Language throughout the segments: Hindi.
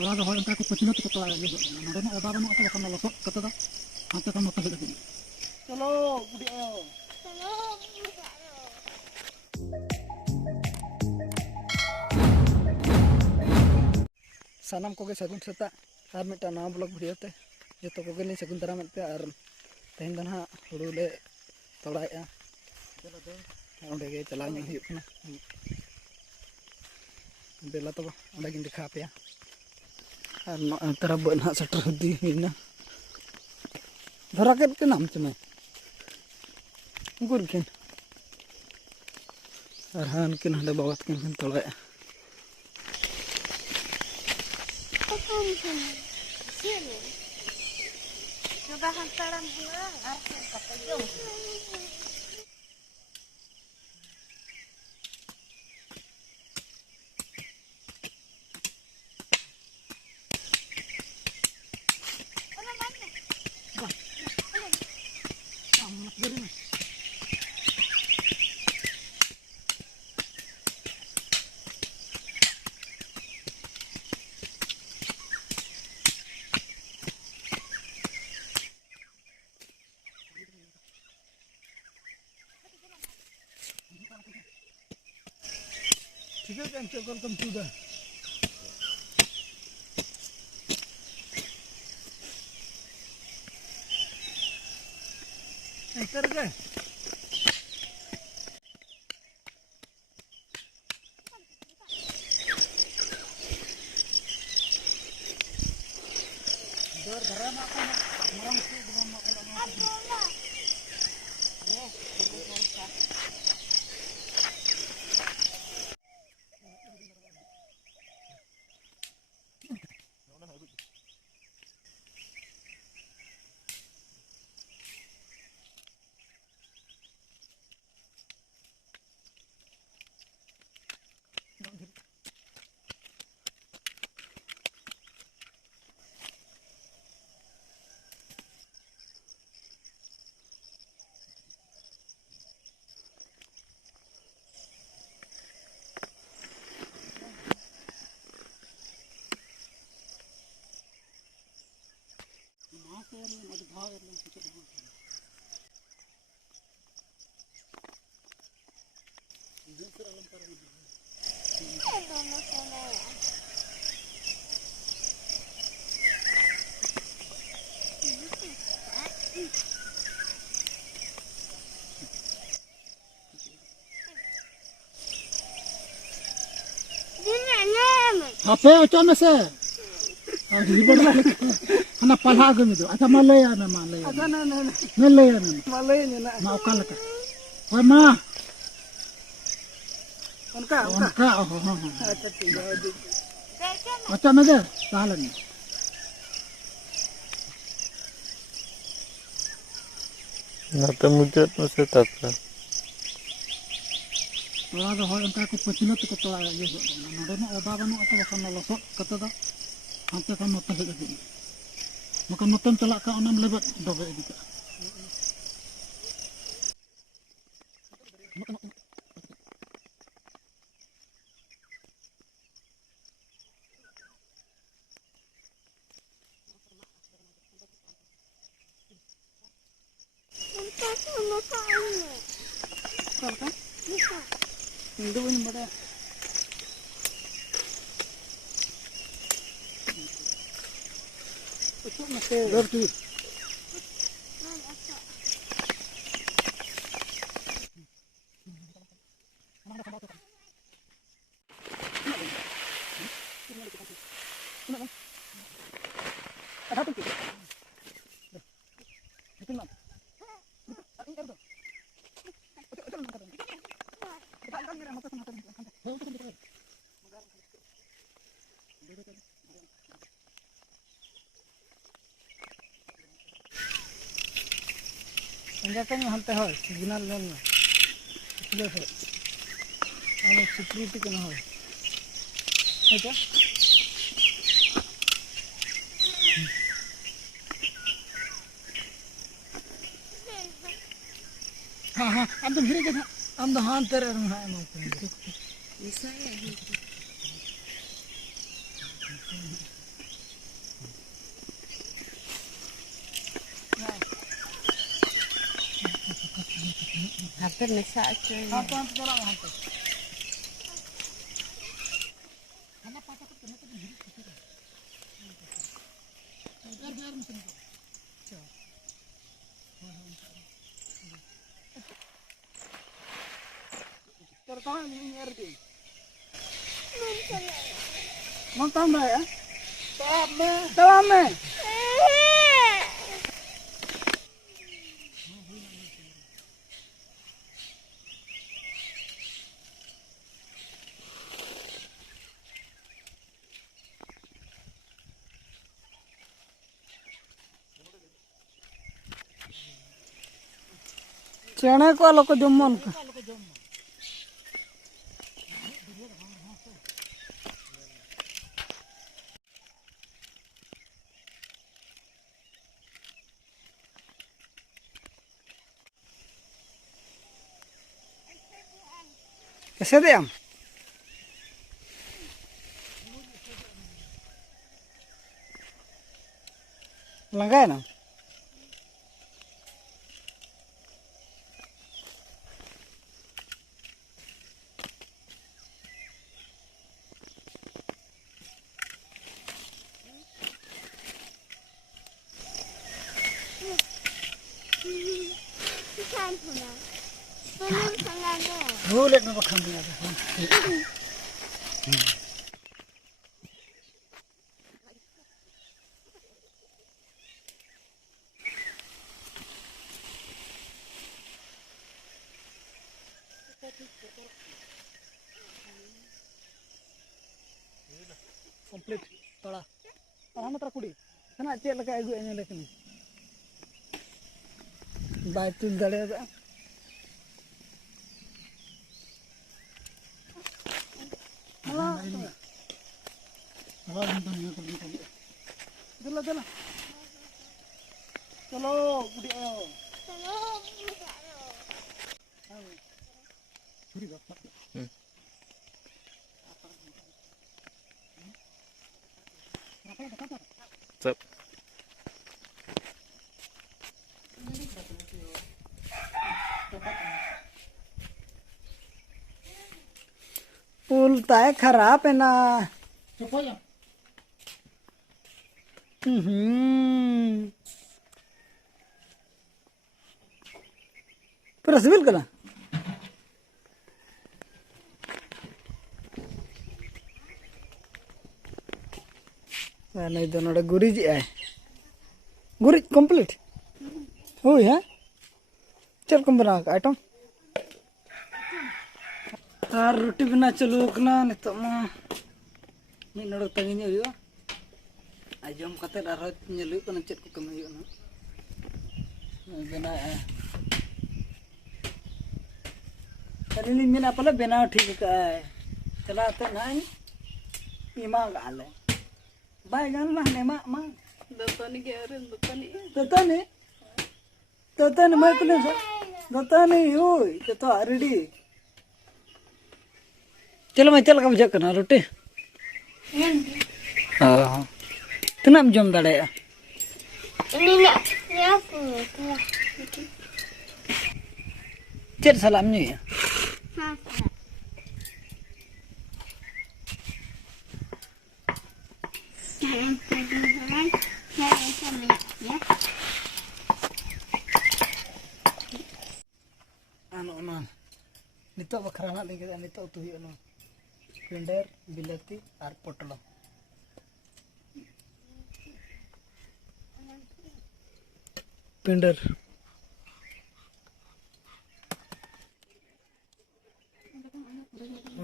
orang dah orang aku pecina tu kata lagi. Nada nak ada nak apa kalau losok kata dah. Nanti kamu tak lagi. Chalo, budi ayo. Chalo, budi ayo. Sanam koge sagun seta ar mita nawa blog video te joto koge ni sagun daram pe ar tehin dan ha huru le tolai ya onde ge chala nyang hiuk na bela to onde gin dikha pe ya ar no antara bon ha setter di na dharaket ke nam chme gur kin ar han kin hande bawat kin tolai Sini. Coba hantaran pulang, harus kata jauh. Kita can welcome to the enter guys. Dor garam apa orang tu dengan makan apa? Yes, Apa macam mana sih? Ribetlah. Anak palha agam itu. Ada Malaya nama Malaya. Ada nama. Malaya nama. Malaya ni nak. Mau kalah kah? Wah mah. Onka. Oh. Macam mana? Salah ni. Nata mujat masih tak. Orang dah orang aku pecina tu kata lagi. Nada nak ada nak apa kalau losok kata dah. Nanti kamu tak lagi. Maka notem celak ka onam lebat dobe dika. Hindu ini bada. Itu masih berarti. Enggak kan hantar hal signal lain lah. Itu dah. Ada security kena hal. Ada? Ha, antum hiri kan? Anda hantar orang hai mau. Bisa ya. Kena saja. Apa yang sekarang apa? Tertahan ini RD. Mau tambah ya? Tambah. चने को आलो को जमन का कैसे दे हम लगाए ना भूल में बखन दिया कंप्लीट तोड़ा हम तरा कुड़ी खाना चेक लगा अगु एने लेकिन बाय तुल दड़े चलो चलो बुढ़ी आओ सब पुल ताय खराब है ना पूरा सिविल कला नहीं तो नोड़े गुरिज है गुरिज कंप्लीट हो है चल कम बना आइटम और रोटी बना चलो कना नितो मा मी नोड़े तंगिनी हुआ आजम कते आरो नेलु कना चेक को कमी हुआ ना बना अरे मेना पले बनाव ठीक का चलाते ना इमा गाले बाय जान ला ने मा Datang ni kaya rin, datang ni. ततने मैं कुले ततने होय तो रेडी चलो मैं चल का बुझा करना रोटी हां तना जम दाड़े चल सलाम नहीं है नितो बखराना लेके नितो तो ही नो पिंडर बिलाती और पोटलो पिंडर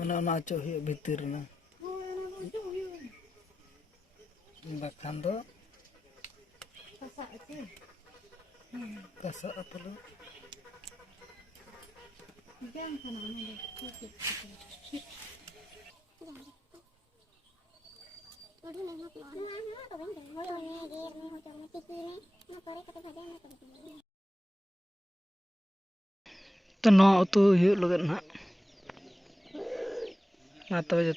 ओना नाचो ही भीतर ना बखान दो कसा अपलो तो नौ तो लगन ना तब जो